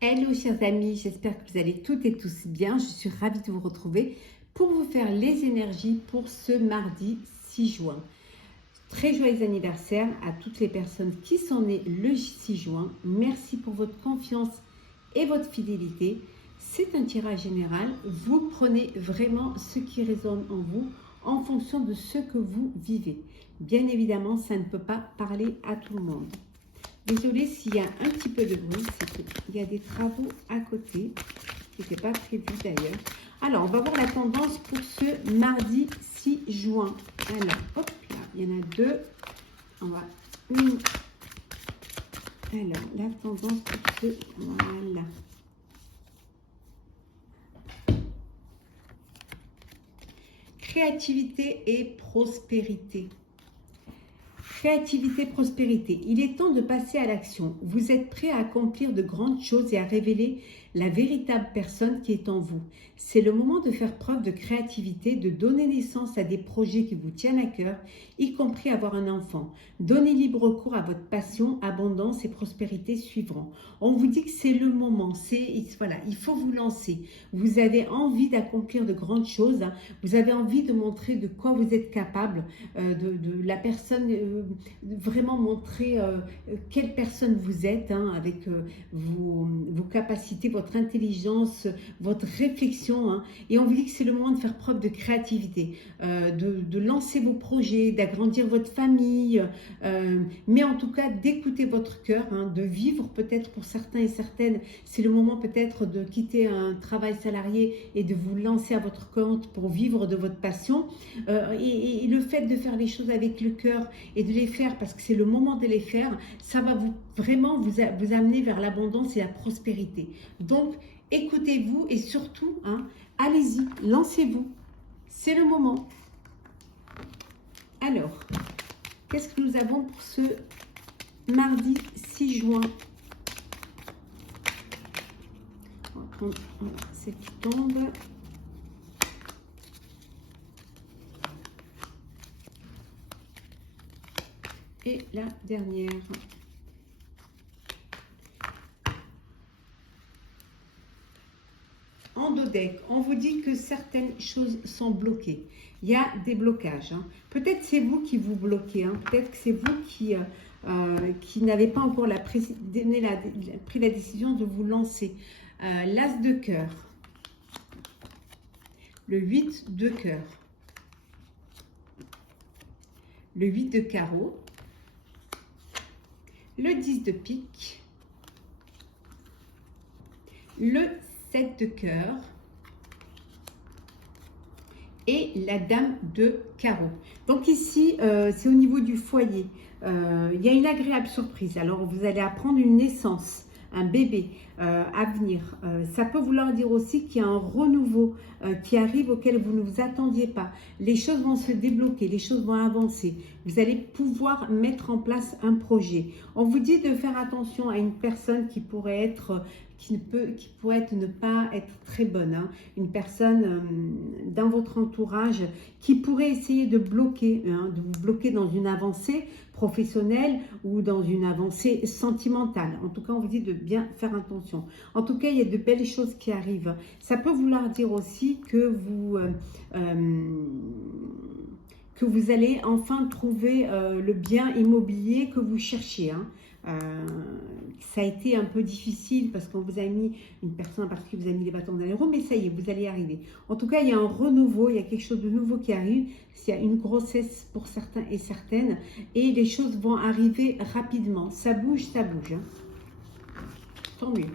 Hello chers amis, j'espère que vous allez toutes et tous bien. Je suis ravie de vous retrouver pour vous faire les énergies pour ce mardi 6 juin. Très joyeux anniversaire à toutes les personnes qui sont nées le 6 juin. Merci pour votre confiance et votre fidélité. C'est un tirage général. Vous prenez vraiment ce qui résonne en vous en fonction de ce que vous vivez. Bien évidemment, ça ne peut pas parler à tout le monde. Désolée s'il y a un petit peu de bruit, c'est qu'il y a des travaux à côté, qui n'étaient pas prévus d'ailleurs. Alors, on va voir la tendance pour ce mardi 6 juin. Alors, hop là, il y en a deux. On va une. Alors, la tendance pour ce, voilà. Créativité et prospérité. Créativité, prospérité. Il est temps de passer à l'action. Vous êtes prêt à accomplir de grandes choses et à révéler la véritable personne qui est en vous. C'est le moment de faire preuve de créativité, de donner naissance à des projets qui vous tiennent à cœur, y compris avoir un enfant. Donnez libre cours à votre passion, abondance et prospérité suivront. On vous dit que c'est le moment, voilà, il faut vous lancer. Vous avez envie d'accomplir de grandes choses, vous avez envie de montrer de quoi vous êtes capable, de la personne, vraiment montrer quelle personne vous êtes, avec vos capacités, votre intelligence, votre réflexion. Et on vous dit que c'est le moment de faire preuve de créativité, de lancer vos projets, d'agrandir votre famille, mais en tout cas d'écouter votre cœur, de vivre peut-être pour certains et certaines. C'est le moment peut-être de quitter un travail salarié et de vous lancer à votre compte pour vivre de votre passion. Et le fait de faire les choses avec le cœur et de les faire parce que c'est le moment de les faire, ça va vraiment vous amener vers l'abondance et la prospérité. Donc, écoutez-vous et surtout, allez-y, lancez-vous. C'est le moment. Alors, qu'est-ce que nous avons pour ce mardi 6 juin? On va prendre cette qui tombe. Et la dernière. En dos deck, on vous dit que certaines choses sont bloquées. Il y a des blocages. Peut-être c'est vous qui vous bloquez. Peut-être que c'est vous qui n'avez pas encore pris la décision de vous lancer. L'As de cœur. Le 8 de cœur. Le 8 de carreau. Le 10 de pique. Le 7 de cœur et la dame de carreau. Donc ici, c'est au niveau du foyer. Il y a une agréable surprise. Alors, vous allez apprendre une naissance, un bébé à venir. Ça peut vouloir dire aussi qu'il y a un renouveau qui arrive auquel vous ne vous attendiez pas. Les choses vont se débloquer, les choses vont avancer. Vous allez pouvoir mettre en place un projet. On vous dit de faire attention à une personne qui pourrait être ne pas être très bonne, une personne dans votre entourage qui pourrait essayer de bloquer, de vous bloquer dans une avancée professionnelle ou dans une avancée sentimentale. En tout cas, on vous dit de bien faire attention. En tout cas, il y a de belles choses qui arrivent. Ça peut vouloir dire aussi que vous allez enfin trouver le bien immobilier que vous cherchiez. Ça a été un peu difficile parce qu'on vous a mis, une personne en particulier vous a mis les bâtons dans les roues, mais ça y est, vous allez y arriver. En tout cas, il y a un renouveau, il y a quelque chose de nouveau qui arrive. Il y a une grossesse pour certains et certaines et les choses vont arriver rapidement. Ça bouge, ça bouge. Tant mieux.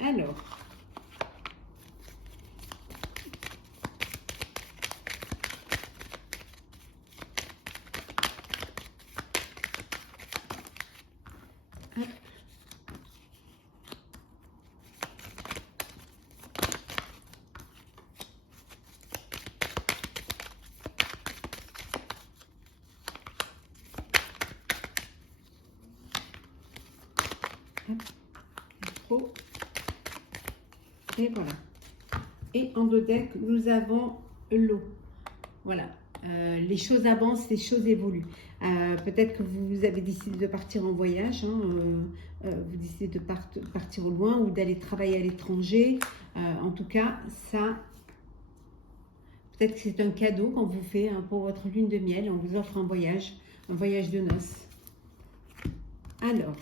Alors, et voilà. Et en deux decks, nous avons l'eau. Voilà. Les choses avancent, les choses évoluent. Peut-être que vous avez décidé de partir en voyage, hein, vous décidez de partir au loin ou d'aller travailler à l'étranger. En tout cas, ça, peut-être que c'est un cadeau qu'on vous fait, hein, pour votre lune de miel. On vous offre un voyage de noces. Alors,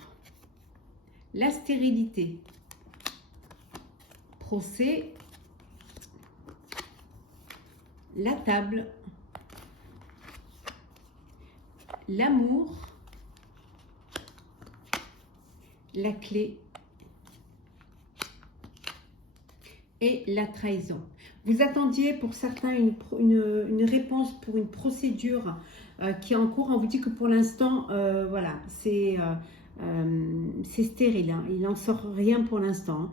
la stérilité, procès, la table, l'amour, la clé et la trahison. Vous attendiez pour certains une réponse pour une procédure qui est en cours. On vous dit que pour l'instant, voilà, c'est stérile, hein. Il n'en sort rien pour l'instant.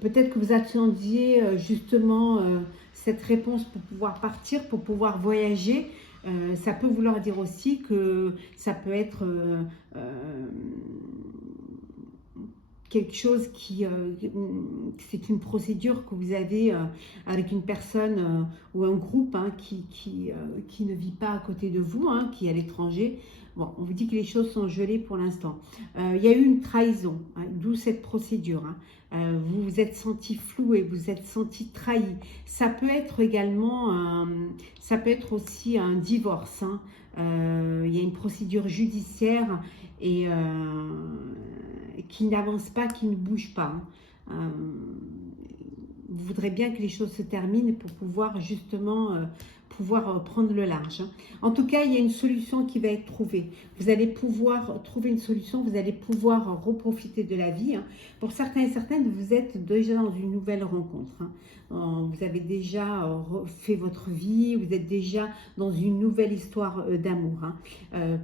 Peut-être que vous attendiez justement cette réponse pour pouvoir partir, pour pouvoir voyager. Ça peut vouloir dire aussi que ça peut être quelque chose c'est une procédure que vous avez avec une personne ou un groupe, hein, qui ne vit pas à côté de vous, hein, qui est à l'étranger. Bon, on vous dit que les choses sont gelées pour l'instant. Il y a eu une trahison, hein, d'où cette procédure, hein. Vous vous êtes senti floué, vous vous êtes senti trahi. Ça peut être également, ça peut être aussi un divorce, hein. Il y a une procédure judiciaire et qui n'avance pas, qui ne bouge pas, hein. Vous voudrez bien que les choses se terminent pour pouvoir justement prendre le large, hein. En tout cas, il y a une solution qui va être trouvée. Vous allez pouvoir trouver une solution, vous allez pouvoir reprofiter de la vie, hein. Pour certains et certaines, vous êtes déjà dans une nouvelle rencontre, hein. Vous avez déjà fait votre vie, vous êtes déjà dans une nouvelle histoire d'amour, hein.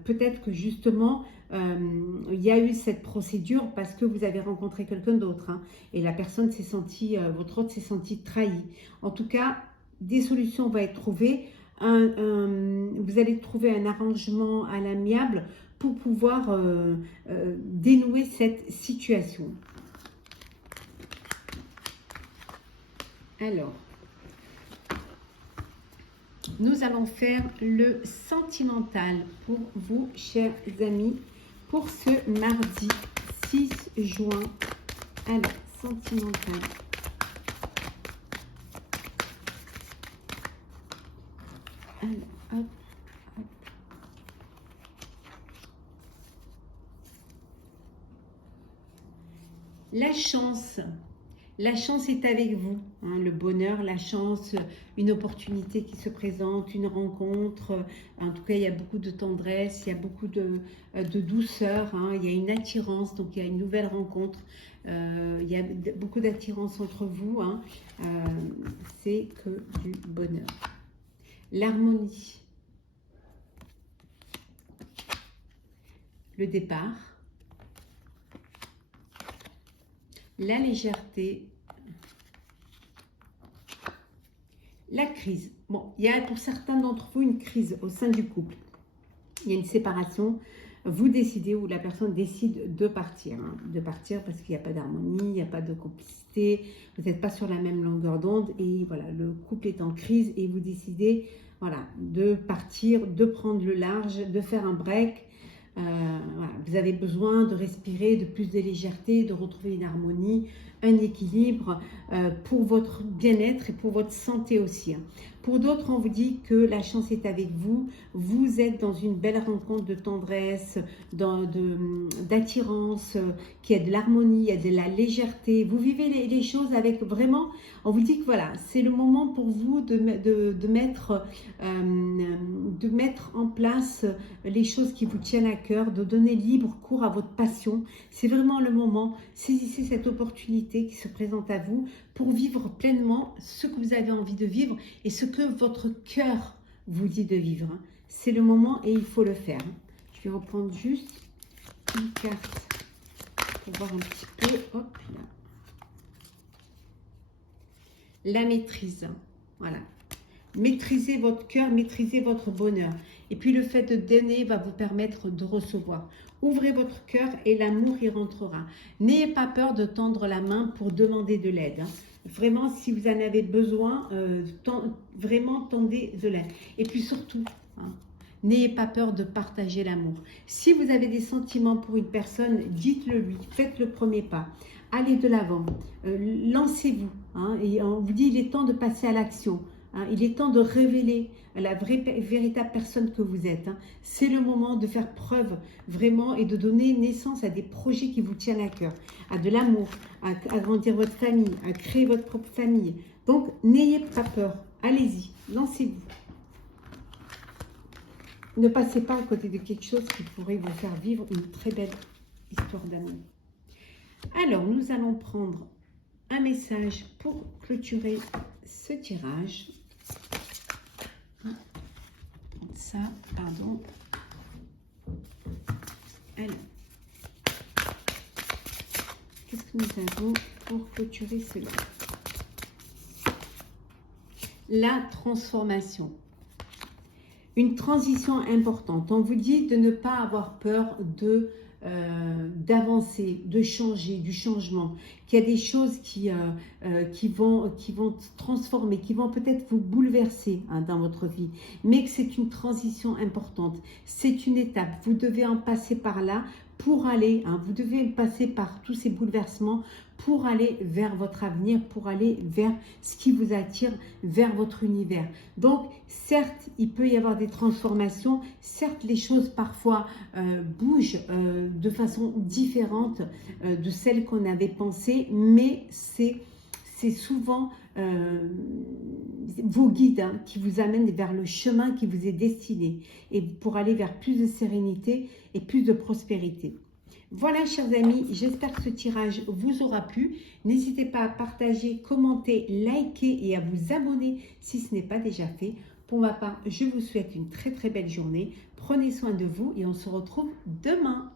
Peut-être que justement, il y a eu cette procédure parce que vous avez rencontré quelqu'un d'autre, hein, et la personne s'est sentie, votre autre s'est senti trahi. En tout cas, des solutions vont être trouvées. Vous allez trouver un arrangement à l'amiable pour pouvoir dénouer cette situation. Alors, nous allons faire le sentimental pour vous, chers amis, pour ce mardi 6 juin. Alors, sentimental. Alors, hop, hop. La chance. La chance est avec vous, hein, le bonheur, la chance, une opportunité qui se présente, une rencontre. En tout cas, il y a beaucoup de tendresse, il y a beaucoup de douceur, hein, il y a une attirance, donc il y a une nouvelle rencontre. Il y a beaucoup d'attirance entre vous, hein. C'est que du bonheur. L'harmonie. Le départ. La légèreté, la crise. Bon, il y a pour certains d'entre vous une crise au sein du couple. Il y a une séparation. Vous décidez, ou la personne décide de partir, hein, de partir parce qu'il n'y a pas d'harmonie, il n'y a pas de complicité, vous n'êtes pas sur la même longueur d'onde et voilà, le couple est en crise et vous décidez, voilà, de partir, de prendre le large, de faire un break. Voilà, vous avez besoin de respirer, de plus de légèreté, de retrouver une harmonie, un équilibre pour votre bien-être et pour votre santé aussi, hein. Pour d'autres, on vous dit que la chance est avec vous. Vous êtes dans une belle rencontre de tendresse, d'attirance, qui a de l'harmonie, il y a de la légèreté. Vous vivez les choses avec vraiment, on vous dit que voilà, c'est le moment pour vous de mettre en place les choses qui vous tiennent à cœur, de donner libre cours à votre passion. C'est vraiment le moment. Saisissez cette opportunité qui se présente à vous pour vivre pleinement ce que vous avez envie de vivre et ce que votre cœur vous dit de vivre, hein. C'est le moment et il faut le faire, hein. Je vais reprendre juste une carte pour voir un petit peu. Hop là. La maîtrise, voilà. Maîtrisez votre cœur, maîtrisez votre bonheur. Et puis le fait de donner va vous permettre de recevoir. Ouvrez votre cœur et l'amour y rentrera. N'ayez pas peur de tendre la main pour demander de l'aide. Vraiment, si vous en avez besoin, vraiment tendez de l'aide. Et puis surtout, n'ayez pas peur de partager l'amour. Si vous avez des sentiments pour une personne, dites-le lui, faites le premier pas. Allez de l'avant, lancez-vous. Et on vous dit, il est temps de passer à l'action. Il est temps de révéler la véritable personne que vous êtes. C'est le moment de faire preuve vraiment et de donner naissance à des projets qui vous tiennent à cœur, à de l'amour, à agrandir votre famille, à créer votre propre famille. Donc, n'ayez pas peur. Allez-y, lancez-vous. Ne passez pas à côté de quelque chose qui pourrait vous faire vivre une très belle histoire d'amour. Alors, nous allons prendre un message pour clôturer ce tirage. Ça, pardon. Alors, qu'est-ce que nous avons pour clôturer cela? La transformation. Une transition importante. On vous dit de ne pas avoir peur d'avancer, de changer, du changement, qu'il y a des choses qui vont transformer, qui vont peut-être vous bouleverser dans votre vie, mais que c'est une transition importante, c'est une étape, vous devez en passer par là pour aller, vous devez passer par tous ces bouleversements pour aller vers votre avenir, pour aller vers ce qui vous attire, vers votre univers. Donc, certes, il peut y avoir des transformations, certes, les choses parfois bougent de façon différente de celle qu'on avait pensée, mais c'est souvent vos guides qui vous amènent vers le chemin qui vous est destiné et pour aller vers plus de sérénité et plus de prospérité. Voilà, chers amis, j'espère que ce tirage vous aura plu. N'hésitez pas à partager, commenter, liker et à vous abonner si ce n'est pas déjà fait. Pour ma part, je vous souhaite une très très belle journée. Prenez soin de vous et on se retrouve demain.